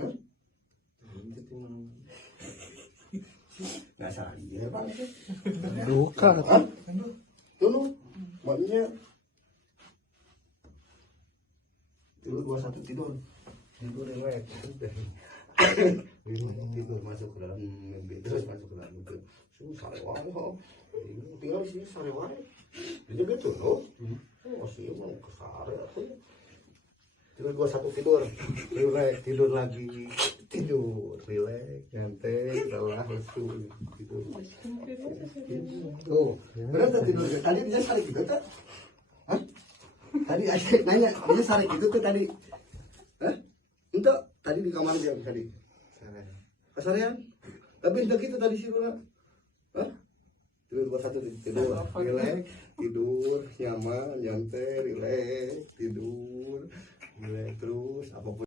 Hah? Nggak salah ya Pak. Luka. Tuh, maknya. Tidur 21 tidur. Tidur relax. Tidur masuk ke dalam mimpi terus masuk ke dalam mimpi. Susah wae kok. Tinggal sini sare wae. Jadi gitu loh. Oh sih mau ke sare. Tidur 21 tidur. Relax, tidur lagi. Tidur, relax, nyantai, lelah, lesu, tidur. Tuh, berarti tidur tadi bisa sare gitu tak? Hah? Tadi Asyik nanya, bisa sare gitu tuh tadi? Hah? Untuk tadi di kamar dia tadi. Kesarian? Tapi enggak gitu tadi sih Luna. Hah? Tidur 21 tidur, relax, tidur, nyaman, nyantai, relax, tidur, relax terus apapun